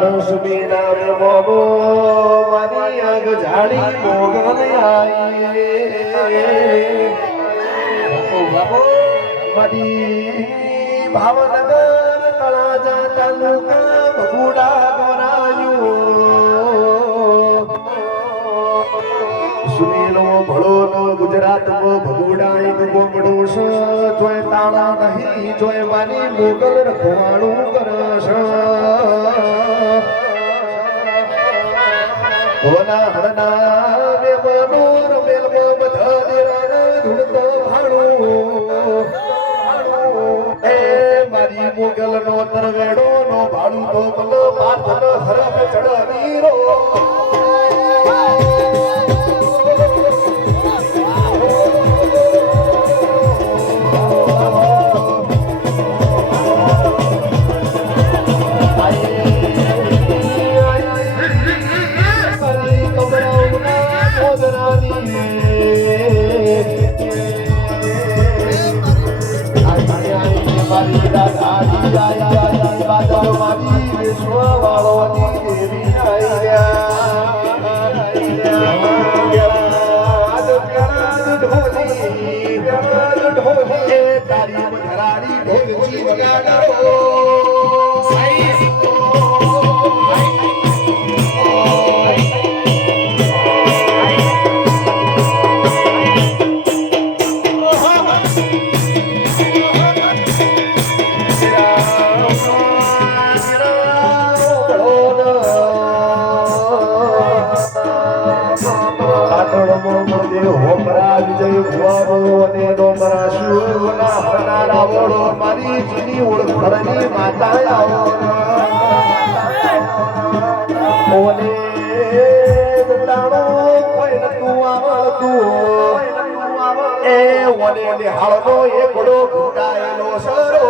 હણસુમી નામ મોમો મારી આગ જાડી મોગન આઈ મારી ભાવનગર તળાજા તાલુકા ભગુડા ગોરાયું સુનીલો ભળોનો ગુજરાતમાં ભગુડા એક ગોમડો છે જોય તાળા નહીં જોય મારી મોગલ રખવાણું કરશે ઓના હરના મેમનો રમેલમાં બધા દેરાને ધૂળતો ભાણું એ મારી મોગલ નો તરવેડો નો ભાડું તો બલો માથન હરમ ચડાવીરો મારી જૂની ઓળખણની માતા ઓને દાણો કોઈ નતું આવડતું એ ઓને નિહાળનો એકડો ઘૂંટાયેલો સરો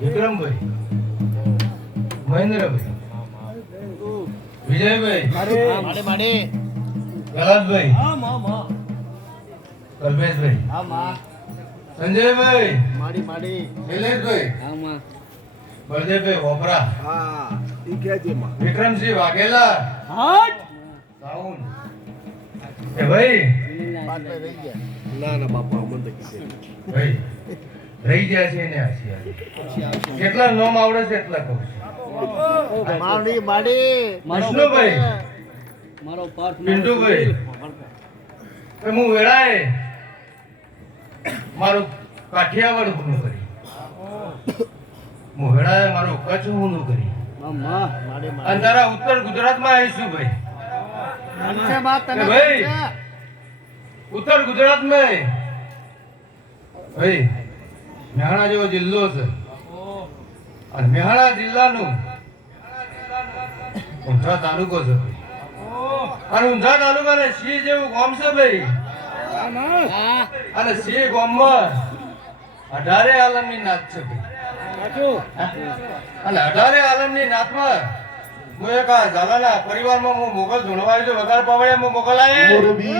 વિક્રમભાઈ, મહેન્દ્રભાઈ, વિજયભાઈ, કલાદભાઈ, કલ્પેશભાઈ, સંજયભાઈ, નિલેશભાઈ, બળદેવભાઈ વોપરા, વિક્રમસિંહ વાઘેલા, સાઉન્ડ એ ભાઈ ના ના બાપા અમને ભાઈ રહી ગયા છે ને કેટલા નામ આવડે છે એટલા કહું માડી માડી વિષ્ણુભાઈ, મારો પાર્ટ પિન્ટુભાઈ, હું વેળાએ મારું કાઠિયાવાડ ગુનું કરી હું વેળાએ મારું કચ્છ ગુનું કરી અને તારા ઉત્તર ગુજરાતમાં આવીશું ભાઈ ભાઈ ઉત્તર ગુજરાતમાં ભાઈ મેહાણા જેવો જિલ્લો છે અને મેહાણા જિલ્લાનું ઊંઝા તાલુકો છે અને ઊંઝા તાલુકાને સિંહ જેવું ગામ છે ભાઈ અને સિંહ ગામમાં 18 આલમની નાત છે ભાઈ અને 18 આલમની નાતમાં હું એક આ ઝાલાના પરિવારમાં હું મોગલ ધૂણવાય છું વગાર પાવડિયા હું મોગલ આવે મોરબી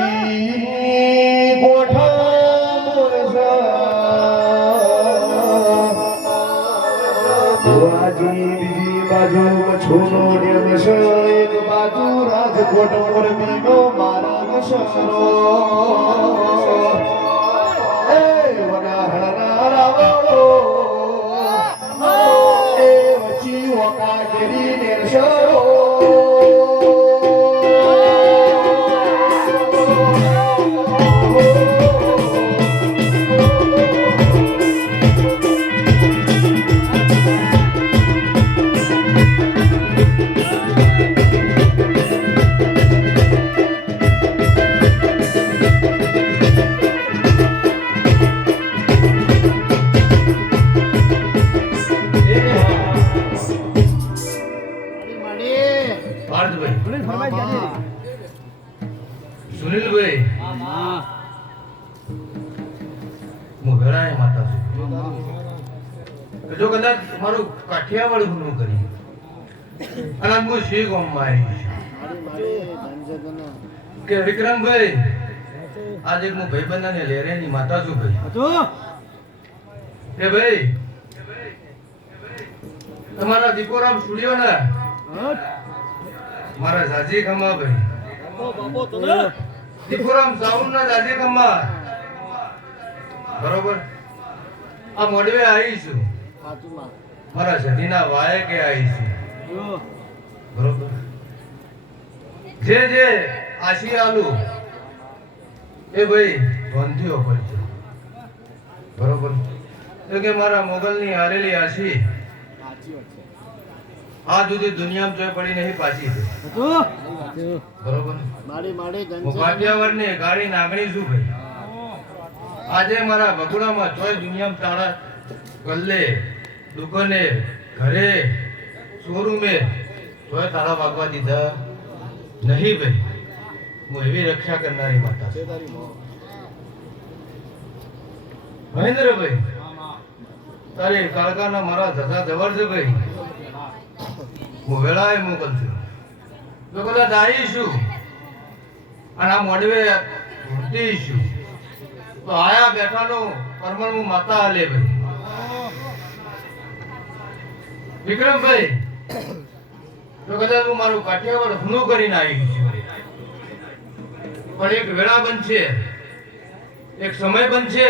કોઠા બીજી બાજુ છોનો ડેમ છે એક બાજુ રાજકોટ મોરબીનો મારા મસરો એ વનાહળના રાવળો એ વચી વકા ગેરી નેરશરો પાર્થભાઈ સુનિલભાઈ હું વેળાએ માતા છું જો કદાચ મારું કાઠિયાવાડ ગુનું કરી અને હું શ્રી ગામમાં આવી કે વિક્રમભાઈ આજે હું ભાઈબંધને લેરેની માતા છું ભાઈ કે ભાઈ તમારા દીકોરામ સ્ટુડિયો ને મારા જાજી ખમા ભાઈ દીકોરામ સાઉન્ડ ના જાજી ખમા બરોબર આ મોડવે આવી છું મારા સદીના વાયે કે આવી છું બરોબર જે જે આશી આલુ એ ભાઈ બંધીઓ પડશે બરોબર તો કે મારા મોગલની હારેલી આશી આ સુધી દુનિયામાં જોઈ પડી નહીં પાછી છે બરોબર હું કાઠિયાવાડની ગાડી નાગણી છું ભાઈ આજે મારા બગુડામાં જોઈ દુનિયામાં તાળા ગલ્લે દુકાને ઘરે શોરૂમે જોઈ તાળા વાગવા દીધા નહીં ભાઈ હું એવી રક્ષા કરનારી માતા મહેન્દ્રભાઈ તારી કાળકાના મારા ધજા જવર છે ભાઈ હું વેળાએ મોકલ છું તો કદાચ આવીશું અને આ મોડવે ભૂલતીશું તો આયા બેઠાનો પરમણ હું માતા હાલે ભાઈ વિક્રમભાઈ તો કદાચ હું મારું કાઠિયાવાડ હુનું કરીને આવી છું પણ એક વેળા બનશે એક સમય બનશે